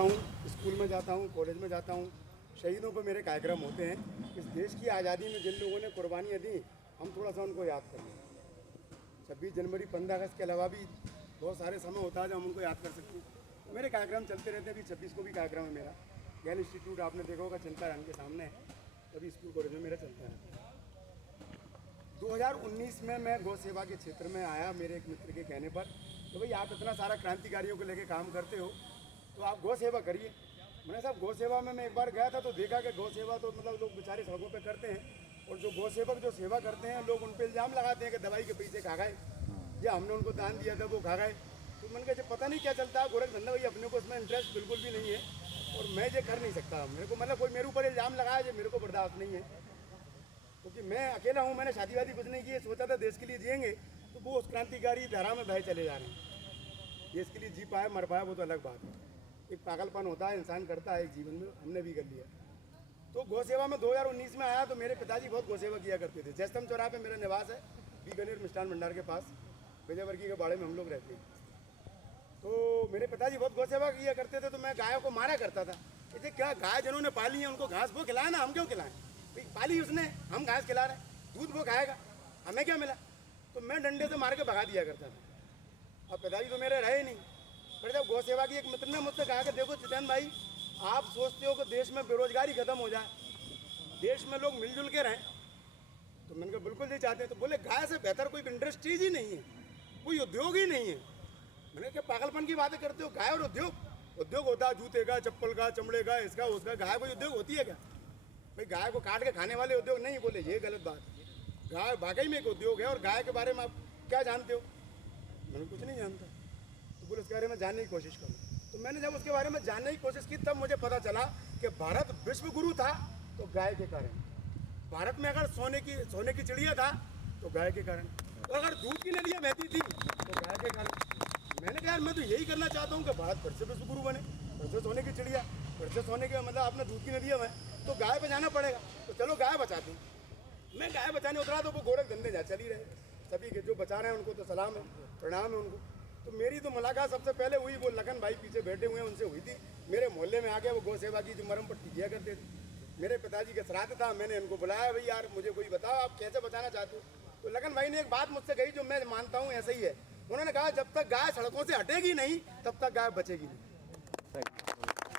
हूँ, स्कूल में जाता हूँ, कॉलेज में जाता हूँ, शहीदों पर मेरे कार्यक्रम होते हैं। इस देश की आज़ादी में जिन लोगों ने कुर्बानियाँ दी, हम थोड़ा सा उनको याद करें। 26 जनवरी 15 अगस्त के अलावा भी बहुत सारे समय होता है जब हम उनको याद कर सकते हैं। मेरे कार्यक्रम चलते रहते हैं। अभी 26 को भी कार्यक्रम है मेरा। गैल इंस्टीट्यूट आपने देखा होगा, चलता है के सामने है, तभी स्कूल कॉलेज में मेरा चलता है। 2019 में मैं गौ सेवा के क्षेत्र में आया मेरे एक मित्र के कहने पर, तो भाई आप इतना सारा क्रांतिकारियों को लेकर काम करते हो तो आप गौ सेवा करिए। मैंने साहब गौ सेवा में मैं एक बार गया था तो देखा कि गौ सेवा तो मतलब लोग बेचारे सड़कों पे करते हैं, और जो गौ सेवक जो सेवा करते हैं लोग उन पर इल्ज़ाम लगाते हैं कि दवाई के पैसे खा गए या हमने उनको दान दिया था वो खा गए। तो मैंने कहा पता नहीं क्या चलता है गोरख धंधा, भाई अपने को इसमें इंटरेस्ट बिल्कुल भी नहीं है और मैं ये कर नहीं सकता। मेरे को मतलब कोई मेरे ऊपर इल्ज़ाम लगाया जो मेरे को बर्दाश्त नहीं है, क्योंकि मैं अकेला हूँ। मैंने शादी वादी कुछ नहीं की, सोचा था देश के लिए जिएंगे, तो वो उस क्रांतिकारी धारा में बह चले जा रहे हैं। देश के लिए जी पाए मर पाए वो तो अलग बात है। एक पागलपन होता है, इंसान करता है एक जीवन में, हमने भी कर लिया। तो गौ सेवा में 2019 में आया तो मेरे पिताजी बहुत गौ सेवा किया करते थे। जैस्तम चौराहे पे मेरा निवास है, बी गनेर मिष्ठान भंडार के पास, विजयवर्गीय के बाड़े में हम लोग रहते हैं। तो मेरे पिताजी बहुत गौ सेवा किया करते थे, तो मैं गायों को मारा करता था। जैसे क्या गाय जिन्होंने पाली है उनको घास वो खिलाए ना, हम क्यों खिलाएं? भाई पाली उसने, हम घास खिला रहे हैं, दूध वो खाएगा, हमें क्या मिला? तो मैं डंडे से मार के भगा दिया करता था। अब पिताजी तो मेरे रहे नहीं। पर जब गौ सेवा की एक मित्र ने मुझसे कहा कि देखो जितेंद्र भाई, आप सोचते हो कि देश में बेरोजगारी खत्म हो जाए, देश में लोग मिलजुल के रहें, तो मैंने कहा बिल्कुल नहीं चाहते। तो बोले गाय से बेहतर कोई इंडस्ट्रीज ही नहीं है, कोई उद्योग ही नहीं है। मैंने क्या पागलपन की बातें करते हो? गाय और उद्योग होता है जूते का, चप्पल का, चमड़े का, इसका उसका। गाय कोई उद्योग होती है क्या? भाई गाय को काट के खाने वाले उद्योग नहीं। बोले ये गलत बात है, गाय वाकई में एक उद्योग है। और गाय के बारे में आप क्या जानते हो? मैंने कुछ नहीं जानता। तो बोले उसके बारे में जानने की कोशिश करो। तो मैंने जब उसके बारे में जानने की कोशिश की तब मुझे पता चला कि भारत विश्व गुरु था तो गाय के कारण, भारत में अगर सोने की चिड़िया था तो गाय के कारण, तो अगर दूध की नदियाँ बहती थी तो गाय के कारण। मैंने कहा मैं तो यही करना चाहता हूँ कि भारत फिर से विश्व गुरु बने, फिर से सोने की चिड़िया, फिर से सोने के मतलब अपना दूध की नदियाँ में, तो गाय पे जाना पड़ेगा। तो चलो गाय बचाते हैं। मैं गाय बचाने उतरा तो वो गोरख धंधे जा चल ही रहे। सभी के जो बचा रहे हैं उनको तो सलाम है, प्रणाम है उनको। तो मेरी तो मुलाकात सबसे पहले हुई वो लखन भाई पीछे बैठे हुए हैं उनसे हुई थी। मेरे मोहल्ले में आके वो गौ सेवा की जो मरम पट्टी किया करते थे। मेरे पिताजी का श्राद्ध था, मैंने इनको बुलाया, भाई यार मुझे कोई बताओ आप कैसे बचाना चाहते हो? तो लखन भाई ने एक बात मुझसे कही जो मैं मानता हूँ ऐसा ही है। उन्होंने कहा जब तक गाय सड़कों से हटेगी नहीं तब तक गाय बचेगी नहीं।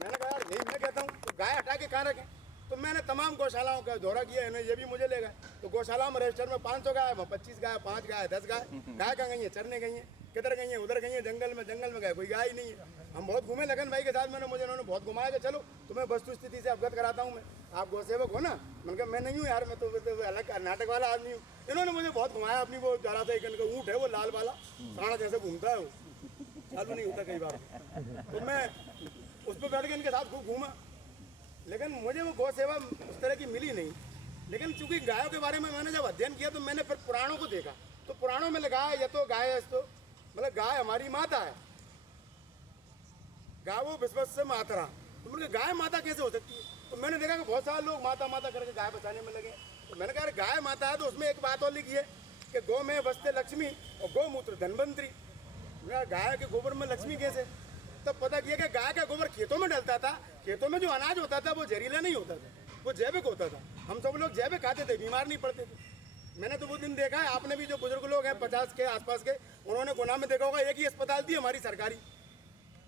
मैंने कहा यार यही मैं कहता हूँ, तो गाय हटा के कहाँ रखें? तो मैंने तमाम गौशालाओं का दौरा किया, इन्हें ये भी मुझे ले गए। तो गौशाला में रजिस्टर में 500 गाय, 25 गाय, 5 गाय, 10 गाय। गाय कहाँ गई है? चरने गई हैं। किधर गई हैं? उधर गई हैं, जंगल में गए, कोई गाय ही नहीं है। हम बहुत घूमे लगन भाई के साथ, मुझे उन्होंने बहुत घुमाया कि चलो तुम्हें वस्तु स्थिति से अवगत कराता हूँ मैं, आप गौ सेवक हो ना? मैंने कहा मैं नहीं हूँ यार, मैं तो अलग नाटक वाला आदमी हूँ। इन्होंने मुझे बहुत घुमाया अपनी वो जरा सा एक ऊँट है वो लाल वाला, साढ़ा जैसे घूमता है वो, चालू नहीं होता कई बार। तो मैं उस पर बैठ के इनके साथ खूब घूमा, लेकिन मुझे वो गौ सेवा उस तरह की मिली नहीं। लेकिन चूंकि गायों के बारे में मैंने जब अध्ययन किया तो मैंने फिर पुराणों को देखा, तो पुराणों में लगा ये तो गाय है, तो मतलब गाय हमारी माता है, गाय वो विश्वस्य मातरा। तो मैंने कहा गाय माता कैसे हो सकती है? तो मैंने देखा कि बहुत सारे लोग माता माता करके गाय बचाने में लगे। तो मैंने कहा गाय माता है तो उसमें एक बात और लिखी है कि गौ में बसते लक्ष्मी और गौमूत्र धनवंतरी। गाय के गोबर में लक्ष्मी कैसे? तब पता किया कि गाय का गोबर खेतों में डलता था, खेतों में जो अनाज होता था वो जहरीला नहीं होता था, वो जैविक होता था। हम सब लोग जैविक खाते थे, बीमार नहीं पड़ते थे। मैंने तो वो दिन देखा है, आपने भी जो बुजुर्ग लोग हैं 50 के आसपास के, उन्होंने गुना में देखा होगा एक ही अस्पताल थी हमारी सरकारी,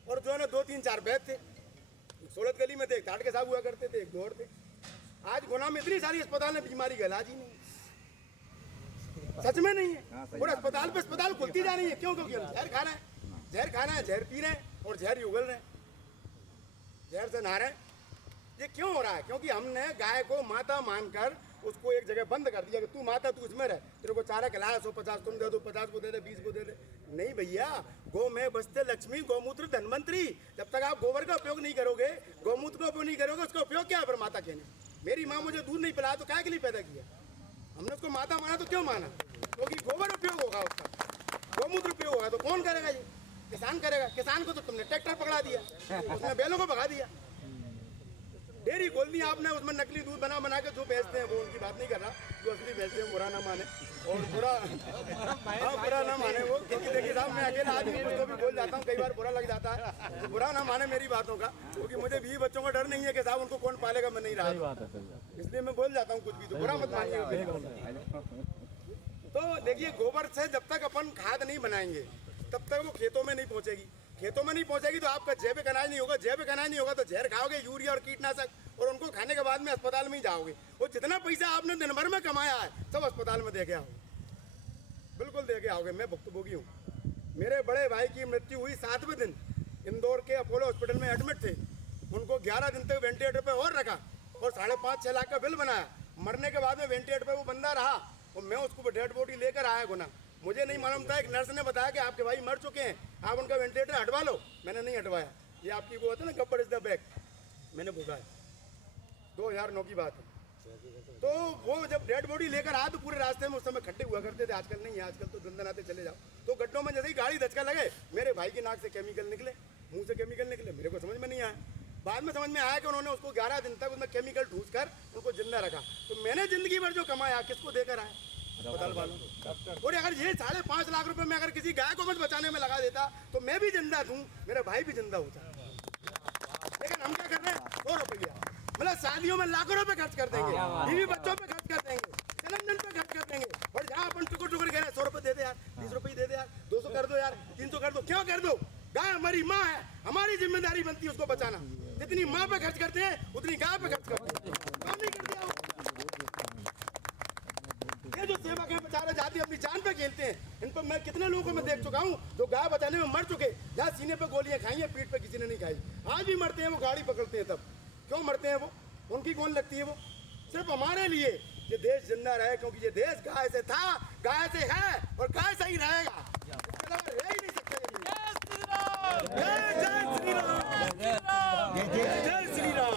और जो है ना 2-3-4 वैद्य थे। सोलत गली में थे, टाट के साहब हुआ करते थे, एक दो और थे। आज गुना में इतनी सारी अस्पताल में बीमारी का इलाज ही नहीं है, सच में नहीं है। और अस्पताल खुलती जा रही है, क्यों? क्योंकि हम जहर खा रहे हैं, जहर पी रहे हैं और जहर उगल रहे हैं, जहर से नहा रहे हैं। ये क्यों हो रहा है? क्योंकि हमने गाय को माता मानकर उसको एक जगह बंद कर दिया कि तू माता, तू इसमें रह, तेरे को चारा खिलाया 150 तुम दे दो, 50 को दे दे, 20 को दे दे। नहीं भैया, गौ में बसते लक्ष्मी, गौमूत्र धनवंतरी। जब तक आप गोबर का उपयोग नहीं करोगे, गौमूत्र का उपयोग नहीं करोगे, उसका उपयोग क्या है फिर माता कहने? मेरी माँ मुझे दूध नहीं पिलाया तो क्या के लिए पैदा किया? हमने उसको माता माना तो क्यों माना? क्योंकि गोबर उपयोग होगा उसका, गौमूत्र उपयोग होगा। तो कौन करेगा ये? किसान करेगा। किसान को तो तुमने ट्रैक्टर पकड़ा दिया, उसने बैलों को भगा दिया। डेयरी खोल दी आपने, उसमें नकली दूध बना बना के जो बेचते हैं वो उनकी बात नहीं कर रहा, जो असली बेचते हैं बुरा ना माने और बुरा ना माने वो, क्योंकि देखिए साहब मैं अकेला आदमी कुछ तो भी बोल जाता हूँ, कई बार बुरा लग जाता है, तो बुरा ना माने मेरी बातों का, क्योंकि मुझे 20 बच्चों का डर नहीं है कि साहब उनको कौन पालेगा, मैं नहीं रहा, इसलिए मैं बोल जाता हूँ कुछ भी, तो बुरा मत मानिए। तो देखिए गोबर से जब तक अपन खाद नहीं बनाएंगे तब तक वो खेतों में नहीं पहुंचेगी, खेतों में नहीं पहुंचेगी तो आपका जैविक अनाज नहीं होगा, जैविक अनाज नहीं होगा तो जहर खाओगे, यूरिया और कीटनाशक, और उनको खाने के बाद में अस्पताल में ही जाओगे, वो जितना पैसा आपने दिन भर में कमाया है सब अस्पताल में दे के आओगे, बिल्कुल दे के आओगे। मैं भुक्तभोगी हूँ, मेरे बड़े भाई की मृत्यु हुई 7वें दिन, इंदौर के अपोलो हॉस्पिटल में एडमिट थे, उनको 11 दिन तक वेंटिलेटर पर और रखा और 5.5-6 लाख का बिल बनाया, मरने के बाद में वेंटिलेटर पर वो बंदा रहा और मैं उसको डेड बॉडी लेकर आया गुना, मुझे नहीं मालूम था, एक नर्स ने बताया कि आपके भाई मर चुके हैं, आप उनका वेंटिलेटर हटवा लो, मैंने नहीं हटवाया, ये आपकी वो होता है ना गब्बर इज द बैक, मैंने भूखा है, 2009 की बात है। तो वो जब डेड बॉडी लेकर आया तो पूरे रास्ते में उस समय खड्डे हुआ करते थे, आजकल नहीं है, आजकल तो दंदनाते चले जाओ, तो गड्ढों में जैसे ही गाड़ी धचका लगे मेरे भाई की नाक से केमिकल निकले, मुंह से केमिकल निकले, मेरे को समझ में नहीं आया, बाद में समझ में आया कि उन्होंने उसको 11 दिन तक उसमें केमिकल ठूस कर उनको जिंदा रखा, तो मैंने जिंदगी भर जो कमाया किसको देकर आया, अस्पताल वालों। और अगर ये 5.5 लाख रुपए में अगर किसी गाय को मत बचाने में लगा देता तो मैं भी जिंदा हूँ, मेरा भाई भी जिंदा होता, लेकिन हम क्या कर रहे हैं 100 रुपया, मतलब शादियों में लाखों रुपए खर्च कर देंगे, बीवी बच्चों पे खर्च कर देंगे, जन्मदिन पे खर्च कर देंगे, और जहाँ अपन टुकड़ टुकड़ कह रहे हैं 100 रुपए दे दे यार, 20 रुपए दे दे यार, 200 कर दो यार, 300 कर दो, क्यों कर दो, गाय हमारी माँ है, हमारी जिम्मेदारी बनती है उसको बचाना, जितनी माँ पे खर्च करते हैं उतनी गाय पे खर्च करते हैं, काम नहीं कर दिया। ये जो सेवक है बेचारे जाते अपनी जान पे खेलते हैं, इन पर मैं कितने लोगों को मैं देख चुका हूँ जो गाय बचाने में मर चुके, जहाँ सीने पे गोलियां खाई है, पीठ पे किसी ने नहीं खाई, आज भी मरते हैं वो, गाड़ी पकड़ते हैं तब, क्यों मरते हैं वो, उनकी कौन लगती है वो, सिर्फ हमारे लिए ये देश जिंदा रहे, क्योंकि ये देश गाय से था, गाय से है और गाय से ही रहेगा, रह ही नहीं सकते। जय श्री राम।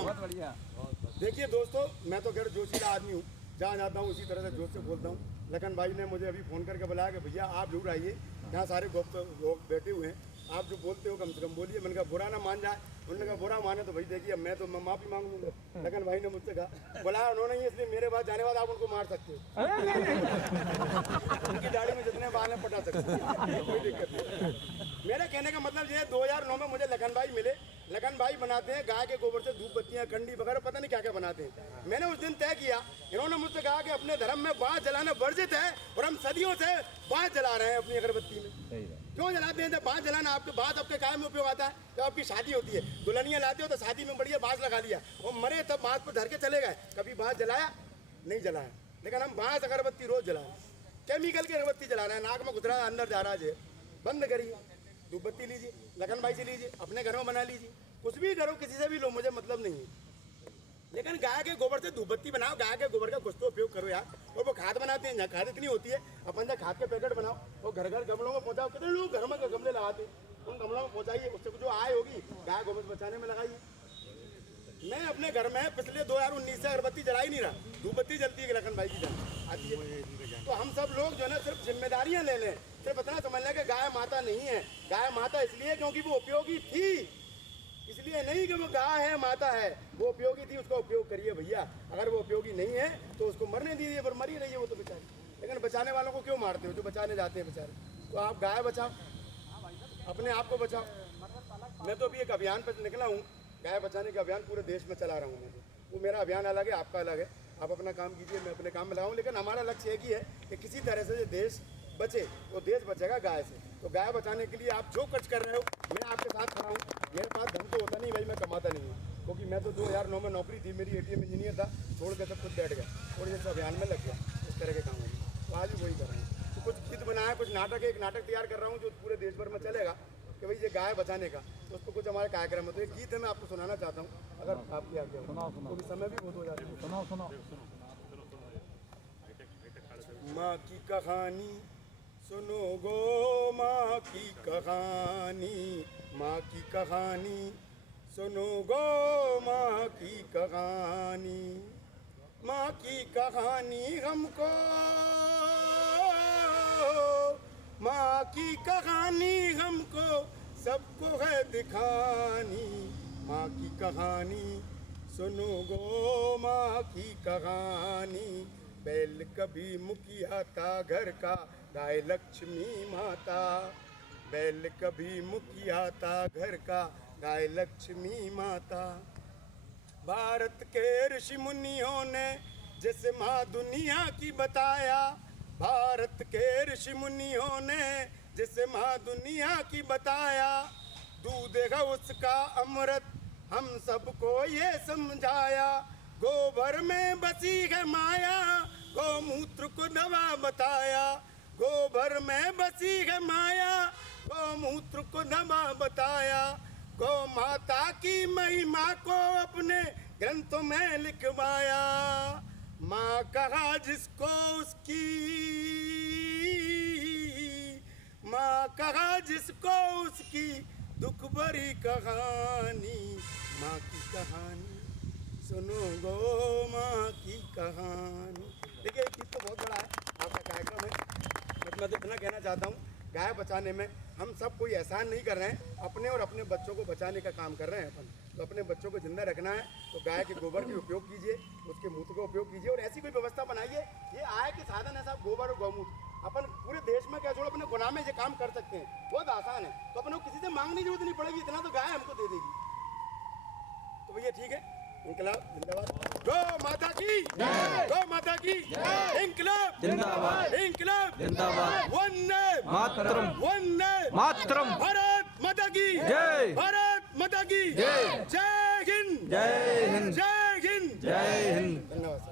देखिए दोस्तों, मैं तो खैर जोशीला आदमी हूँ, जहाँ जाता हूँ उसी तरह से जोश से बोलता हूँ। लखन भाई ने मुझे अभी फ़ोन करके बुलाया कि भैया आप जरूर आइए, यहाँ सारे गुप्त लोग बैठे हुए हैं, आप जो बोलते हो कम से कम बोलिए। मैंने कहा बुरा ना मान जाए, उन्होंने कहा बुरा माने तो भाई देखिए मैं तो माफ़ी मांग लूँगा। लखन भाई ने मुझसे कहा बुलाया उन्होंने ही, इसलिए मेरे बाद जाने बाद आप उनको मार सकते हो, उनकी दाढ़ी में जितने बाल हैं पटा सकते हो, कोई दिक्कत नहीं। मेरे कहने का मतलब ये है 2009 में मुझे लखन भाई मिले, लखन भाई बनाते हैं गाय के गोबर से धूप बत्तियाँ, कंडी वगैरह पता नहीं क्या क्या बनाते हैं। मैंने उस दिन तय किया, इन्होंने मुझसे कहा कि अपने धर्म में बाँस जलाना वर्जित है और हम सदियों से बाँस जला रहे हैं अपनी अगरबत्ती में। क्यों जलाते हैं? जब बाँस जलाना आपके बाँस आपके काय में उपयोग आता है, जब आपकी शादी होती है, दुल्हनियाँ लाते हो तो शादी में बढ़िया बाँस लगा लिया, और मरे तब बाँस पर धर के चले गए, कभी बाँस जलाया नहीं जलाया। लेकिन हम बाँस अगरबत्ती रोज जलाए, केमिकल की अगरबत्ती जला रहे हैं, नाक में घुस रहा है, अंदर जा रहा है, बंद करिए, धूप बत्ती लीजिए, लखन भाई से लीजिए, अपने घरों में बना लीजिए, कुछ भी करो, किसी से भी लो, मुझे मतलब नहीं है। लेकिन गाय के गोबर से धूप बत्ती बनाओ, गाय के गोबर का कुछ तो उपयोग करो यार। और वो खाद बनाते हैं, खाद इतनी होती है, अपन जब खाद के पैकेट बनाओ वो घर घर गमलों में पहुँचाओ, कितने लोग घर में गमले लगाते हैं, उन गमलों में पहुँचाइए, उससे जो आय होगी गाय गोबर बचाने में लगाइए। मैं अपने घर में पिछले 2019 से अगरबत्ती जला ही नहीं रहा, धूप बत्ती जलती है, लखन भाई की आती है। तो हम सब लोग जो है ना सिर्फ जिम्मेदारियां ले लें, सिर्फ इतना समझ लें कि गाय माता नहीं है। गाय माता इसलिए क्योंकि वो उपयोगी थी, इसलिए नहीं कि वो गाय है माता है, वो उपयोगी थी, उसका उपयोग करिए भैया। अगर वो उपयोगी नहीं है तो उसको मरने दीजिए, पर मरी रही है वो तो बेचारी। लेकिन बचाने वालों को क्यों मारते हो, जो बचाने जाते हैं बेचारे? तो आप गाय बचाओ, अपने आप को बचाओ। मैं तो अभी एक अभियान पर निकला हूँ, गाय बचाने का अभियान पूरे देश में चला रहा हूँ मैं। वो मेरा अभियान अलग है, आपका अलग है, आप अपना काम कीजिए, मैं अपने काम में लगाऊँ। लेकिन हमारा लक्ष्य एक ही है कि किसी तरह से देश बचे, तो देश बचेगा गाय से। तो गाय बचाने के लिए आप जो खर्च कर रहे हो, मैं आपके साथ खड़ा हूँ। मेरे पास धन तो होता नहीं भाई, मैं कमाता नहीं हूँ, क्योंकि मैं तो 2009 में नौकरी थी मेरी, ATM इंजीनियर था, छोड़ के सब कुछ बैठ गया और जैसे अभियान में लग गया इस तरह के काम में। तो आज भी वही कर रहा हूँ। तो कुछ गीत बनाया, कुछ नाटक, एक नाटक तैयार कर रहा हूँ जो पूरे देश भर में चलेगा कि भाई ये गाय बचाने का, तो उस पर कुछ हमारे कार्यक्रम है। तो एक गीत है, मैं आपको सुनाना चाहता हूँ, अगर आपकी आज्ञा हो। तो समय भी बहुत हो जाता है। सुनाओ। माँ की कहानी सुनो गो, माँ की कहानी, माँ की कहानी सुनो गो, माँ की कहानी। माँ की कहानी हमको, माँ की कहानी हमको सबको है दिखानी। माँ की कहानी सुनो गो माँ की कहानी, बैल कभी मुखिया था घर का, गाय लक्ष्मी माता। बैल कभी मुखिया था घर का, गाय लक्ष्मी माता। भारत के ऋषि मुनियों ने जैसे माँ दुनिया की बताया, भारत के ऋषि मुनियों ने जैसे माँ दुनिया की बताया। दूध है उसका अमृत हम सबको ये समझाया, गोबर में बसी है माया, गौमूत्र को दवा बताया। गोबर में बसी है माया, गौमूत्र को दवा बताया। गौ माता की महिमा को अपने ग्रंथों में लिखवाया। माँ कहा जिसको उसकी, माँ कहा जिसको उसकी दुख भरी कहानी। माँ की कहानी सुनो गो, माँ की कहानी। देखिए एक चीज़ तो बहुत बड़ा है आपका कार्यक्रम है, मैं तो इतना कहना चाहता हूँ, गाय बचाने में हम सब कोई एहसान नहीं कर रहे हैं, अपने और अपने बच्चों को बचाने का काम कर रहे हैं अपन। तो अपने बच्चों को जिंदा रखना है तो गाय के गोबर का उपयोग कीजिए, उसके मूत्र का उपयोग कीजिए, और ऐसी कोई व्यवस्था बनाइए। ये आय के साधन है साहब, गोबर और गौमूत्र। अपन पूरे देश में क्या छोड़ अपने गुनाह में ये काम कर सकते हैं, बहुत आसान है। तो अपन को किसी से मांगने की जरूरत नहीं पड़ेगी, इतना तो गाय हमको दे देगी। तो भैया ठीक है, इंकलाब जिंदाबाद, गौ माता की, गौ माता की, इंकलाब जिंदाबाद, इंकलाब जिंदाबाद, वंदे मातरम, वंदे मातरम, भारत माता की जय, भारत माता की जय, जय हिंद, जय हिंद, जय हिंद, जय हिंद। धन्यवाद।